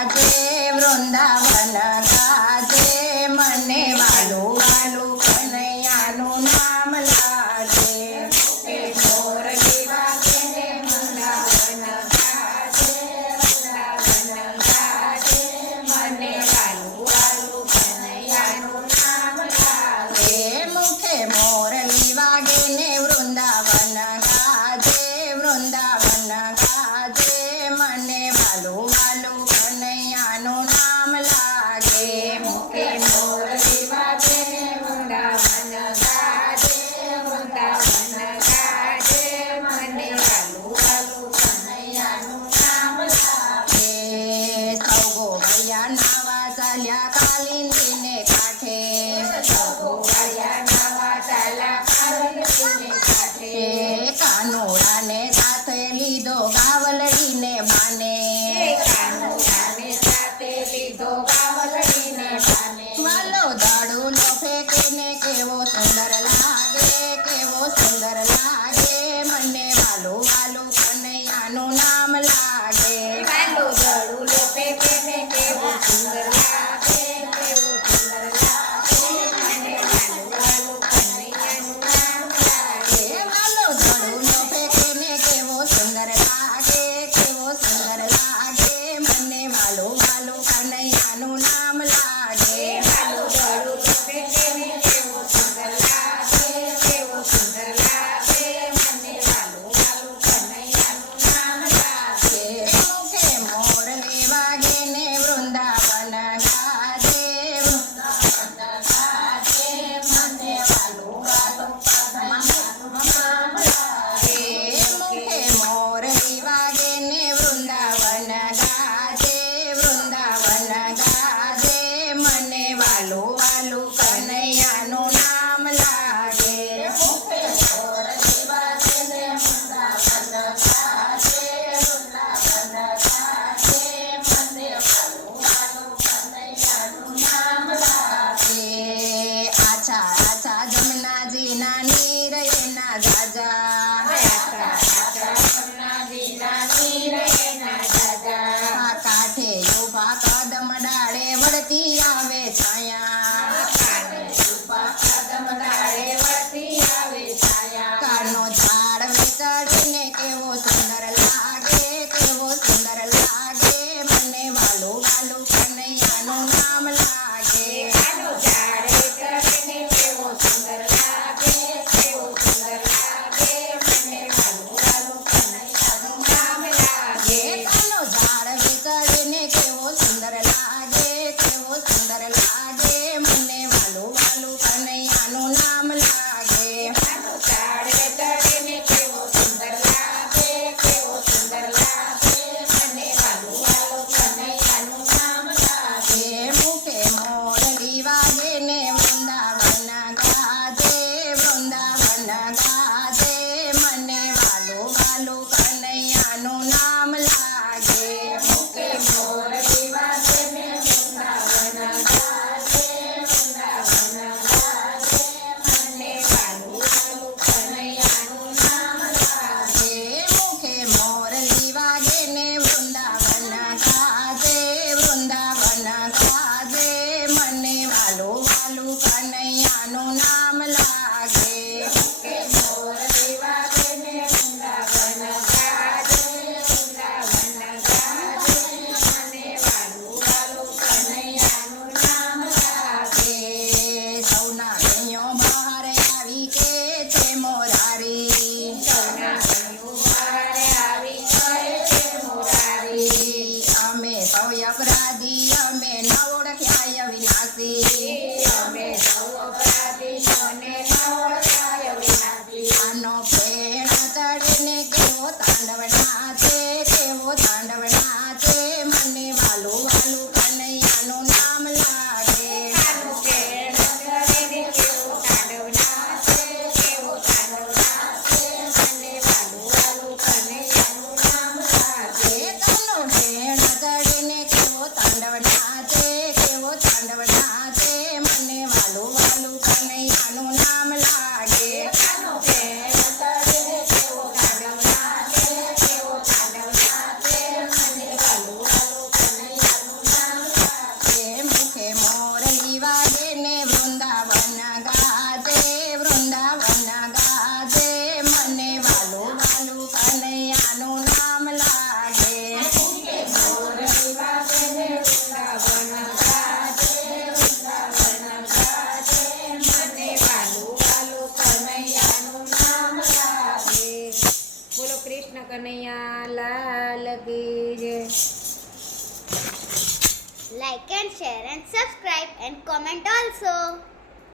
ગાજે વૃંદાવન ગાજે મને વાલું વાલું કનૈયાનું નામ લાગે કે મોરલી વાગે ને વૃંદાવન ગાજે વૃંદાવન ગાજે મને વાલું વાલું કનૈયાનું નામ લાગે મુખે મોરલી વાગે ને વૃંદાવન ગાજે વૃંદાવન ગાજે મને વાલું વાલું કનૈયાનું નામ લાગે મુખે મોરલી વાગે ને વૃંદાવન ગાજે વૃંદાવન ગાજે મને વાલું વાલું કનૈયાનું નામ લાગે સૌ ગોવળિયા નાવા ચાલ્યા કાલિંદીને કાંઠે સૌ ગોવળિયા નાવા ચાલ્યા કાલિંદીને કાંઠે કાનુડાને સાથે લીધો ગાવલડીને બાને કાનુડાને સાથે લીધો ગાવલડીને બાને વાલો દાડુલો ફેંકે ને કેવો સુંદર લાગે કેવો સુંદર લાગે મને વાલું વાલું કનૈયાનું નામ લાગે વાલો દાડુલો ફેંકે ને કેવો સુંદર લાગે કેવો સુંદર લાગે મને વાલું વાલું કનૈયાનું નામ લાગે વાલો દાડુલો ફેંકે ને કેવો સુંદર લાગે કેવો સુંદર લાગે મને વાલું વાલું કનૈયાનું નામ લાગે વાલો દાડુલો ફેંકે ને કેવો સુંદર લાગે કેવો સુંદર લાગે મને વાલું વાલું કનૈયાનું નામ લાગે મુખે મોરલી વાગે ને વૃંદાવન ગાજે વૃંદાવન ગાજે મને વાલું વાલું કનૈયાનું નામ લાગે મુખે મોરલી વાગે ને વૃંદાવન ગાજે વૃંદાવન ગાજે મને વાલું વાલું કનૈયાનું નામ લાગે મુખે મોરલી વાગે ને વૃંદાવન ગાજે વૃંદાવન ગાજે મને વાલું વાલું કનૈયાનું નામ લાગે આછા આછા જમનાજીના નીર એના જાજા આછા આછા જમનાજીના નીર એના જાજા કાંઠે ઊભા કદમ ડાળે વળતી આવે છાયા કાને ઊભા કદમ ડાળે વળતી આવે છાયા કાનો ઝાડ વિચડીને કેવો સુંદર લાગે કેવો સુંદર લાગે મને વાલું વાલું કનૈયાનું નામ લાગે કાનો ઝાડ વિચડીને કેવો સુંદર લાગે કેવો સુંદર લાગે મને વાલું વાલું કનૈયાનું નામ લાગે કાનો ઝાડ વિચડીને કેવો સુંદર લાગે કેવો સુંદર લાગે મને વાલું વાલું કનૈયાનું નામ લાગે કાનો ઝાડ વિચડીને કેવો સુંદર લાગે કેવો સુંદર લાગે મને વાલું વાલું કનૈયાનું નામ લાગે મુખે મોરલી વાગે ને વૃંદાવન ગાજે વૃંદાવન ગાજે મને વાલું વાલું કનૈયાનું નામ લાગે મુખે મોરલી કૃષ્ણ કનૈયા લાલ કી જય. Like and share and subscribe and comment also.